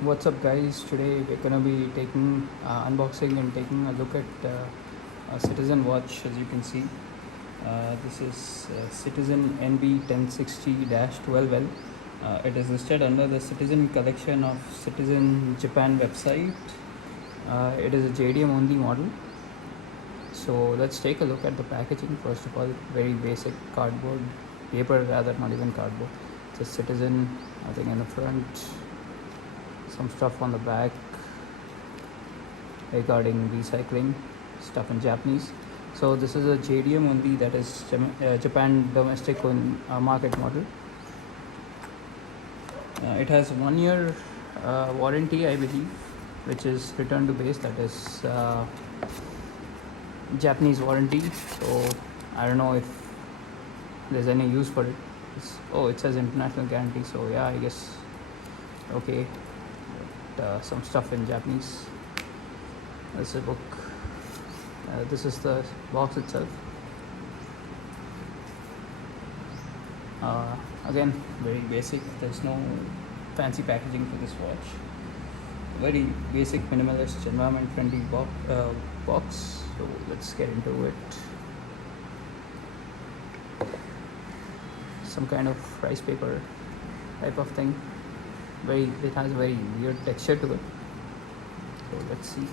What's up, guys? Today we're gonna be taking unboxing and taking a look at a Citizen watch. As you can see, this is Citizen NB1060-12L. It is listed under the Citizen collection of Citizen Japan website. It is a JDM only model. So let's take a look at the packaging. First of all, very basic cardboard, paper rather, not even cardboard. It's a Citizen, I think, in the front. Some stuff on the back regarding recycling stuff in Japanese. So this is a JDM only, that is Japan domestic market model. It has 1 year warranty, I believe, which is return to base, that is Japanese warranty. So I don't know if there's any use for it. It says international guarantee, so yeah, I guess okay. Some stuff in Japanese. This is a book. This is the box itself. Again, very basic. There's no fancy packaging for this watch. Very basic, minimalist, environment friendly box. So let's get into it. Some kind of rice paper type of thing. It has a very weird texture to it. So let's see.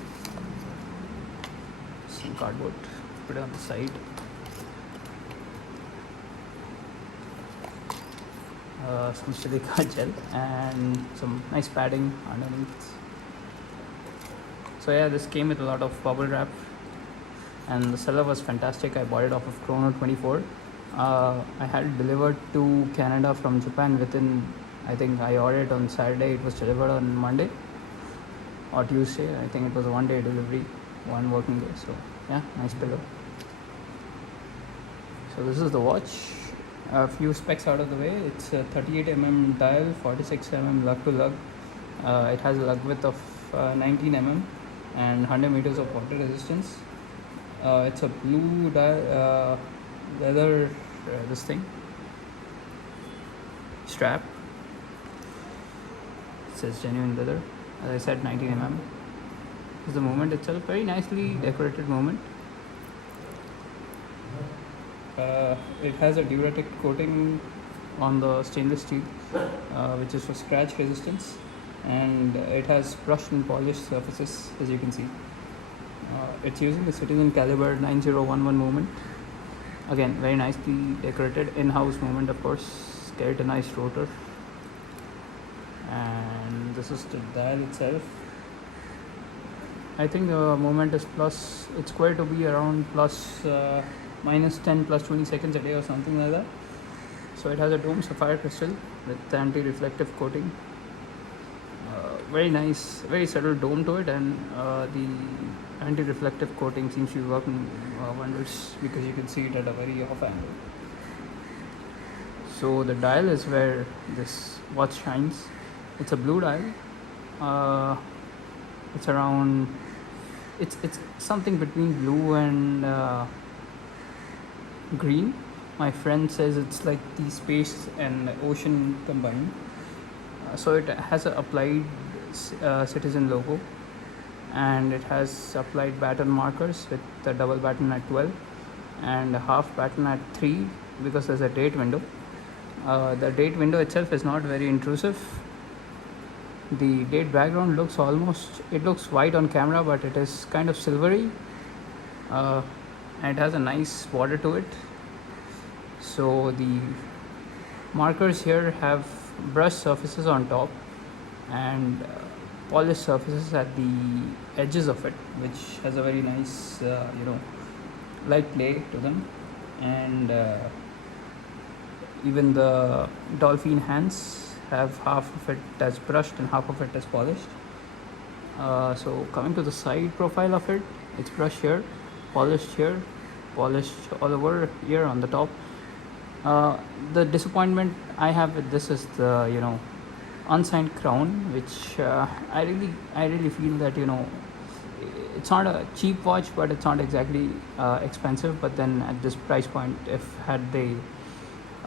Some cardboard, put it on the side. Some silica gel and some nice padding underneath. So yeah, this came with a lot of bubble wrap, and the seller was fantastic. I bought it off of Chrono24. I had it delivered to Canada from Japan within, I think I ordered on Saturday, it was delivered on Monday or Tuesday. I think it was a 1 day delivery, 1 working day. So yeah, nice pillow. So this is the watch. A few specs out of the way. It's a 38mm dial, 46mm lug to lug. It has a lug width of 19mm and 100 meters of water resistance. It's a blue dial, leather this thing strap. It says genuine leather. As I said, 19mm. This is the movement itself. Very nicely decorated movement. It has a Duratec coating on the stainless steel, which is for scratch resistance, and it has brushed and polished surfaces, as you can see. It's using the Citizen caliber 9011 movement. Again, very nicely decorated, in-house movement, of course. Keratinized rotor, and this is the dial itself. I think the movement is plus. It's going to be around plus minus 10 plus 20 seconds a day or something like that. So it has a dome sapphire crystal with anti-reflective coating. Very nice, very subtle dome to it, and the anti-reflective coating seems to be working wonders, because you can see it at a very off angle. So the dial is where this watch shines. It's a blue dial. It's around. It's something between blue and green. My friend says it's like the space and ocean combined. So it has a applied Citizen logo, and it has applied baton markers with the double baton at 12 and a half baton at 3, because there's a date window. The date window itself is not very intrusive. The date background looks it looks white on camera, but it is kind of silvery, and it has a nice border to it. So the markers here have brushed surfaces on top and polished surfaces at the edges of it, which has a very nice light play to them. And even the dolphin hands have half of it as brushed and half of it as polished. So coming to the side profile of it, it's brushed here, polished all over here on the top. The disappointment I have with this is the unsigned crown, which I really feel that it's not a cheap watch, but it's not exactly expensive. But then at this price point, if had they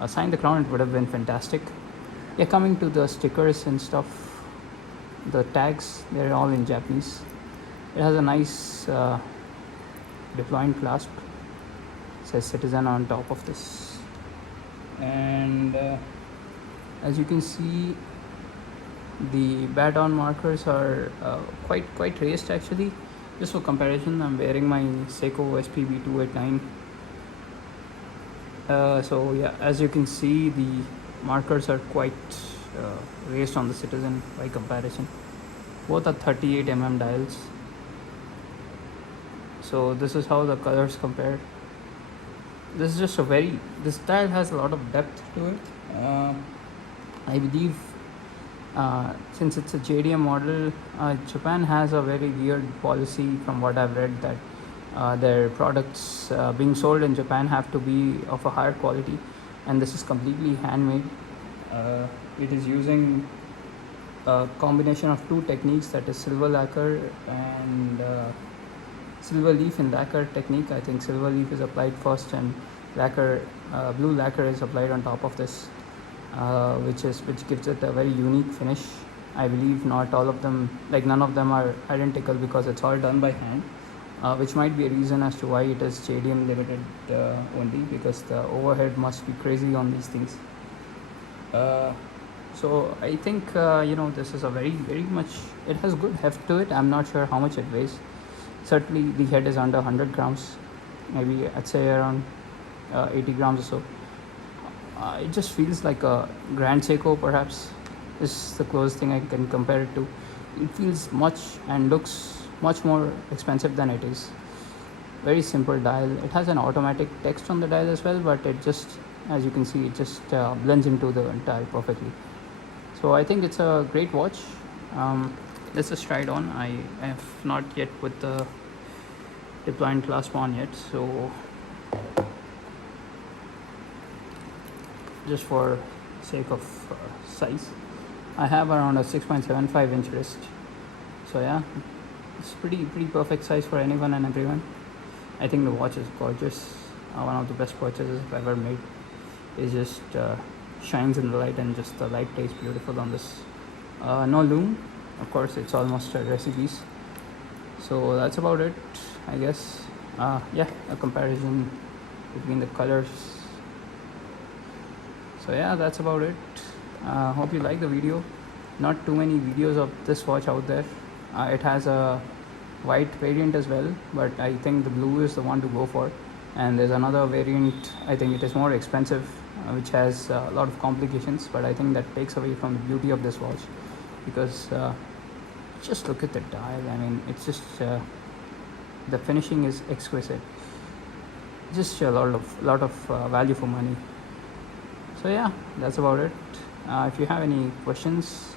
signed the crown, it would have been fantastic. Yeah, coming to the stickers and stuff, the tags, they're all in Japanese. It has a nice deploying clasp. It says Citizen on top of this, and as you can see, the bat-on markers are quite raised actually. Just for comparison, I'm wearing my Seiko SPB289. So yeah, as you can see, the markers are quite raised on the Citizen by comparison. Both are 38 dials. So this is how the colors compare. This is just this dial has a lot of depth to it. I believe since it's a JDM model, Japan has a very weird policy from what I've read, that their products being sold in Japan have to be of a higher quality, and this is completely handmade. It is using a combination of two techniques, that is silver lacquer and silver leaf in lacquer technique. I think silver leaf is applied first, and blue lacquer is applied on top of this, which gives it a very unique finish. I believe not all of them, like none of them are identical, because it's all done by hand, which might be a reason as to why it is JDM limited only, because the overhead must be crazy on these things. So I think this is a very much, it has good heft to it. I'm not sure how much it weighs. Certainly the head is under 100 grams, maybe I'd say around 80 grams or so. It just feels like a Grand Seiko, perhaps, is the closest thing I can compare it to. It feels much and looks much more expensive than it is. Very simple dial. It has an automatic text on the dial as well, but it just, as you can see, it just blends into the dial perfectly. So I think it's a great watch. Let's just try it on. I have not yet put the deploying clasp on yet, so just for sake of size, I have around a 6.75 inch wrist. So yeah, it's pretty perfect size for anyone and everyone. I think the watch is gorgeous. One of the best purchases I've ever made. It just shines in the light, and just the light tastes beautiful on this. No lume, of course, it's almost a recipes. So that's about it, I guess. Yeah, a comparison between the colors. So yeah, that's about it. Hope you like the video. Not too many videos of this watch out there. It has a white variant as well, but I think the blue is the one to go for. And there's another variant, I think it is more expensive, which has a lot of complications, but I think that takes away from the beauty of this watch, because just look at the dial. I mean, it's just the finishing is exquisite. Just a lot of value for money. So yeah, that's about it. If you have any questions,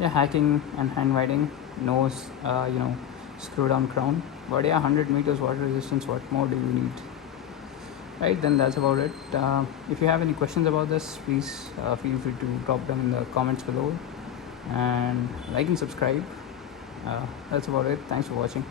yeah, hacking and handwriting, no screw down crown, but yeah, 100 meters water resistance, what more do you need? Right, then that's about it. If you have any questions about this, please feel free to drop them in the comments below, and like and subscribe. That's about it. Thanks for watching.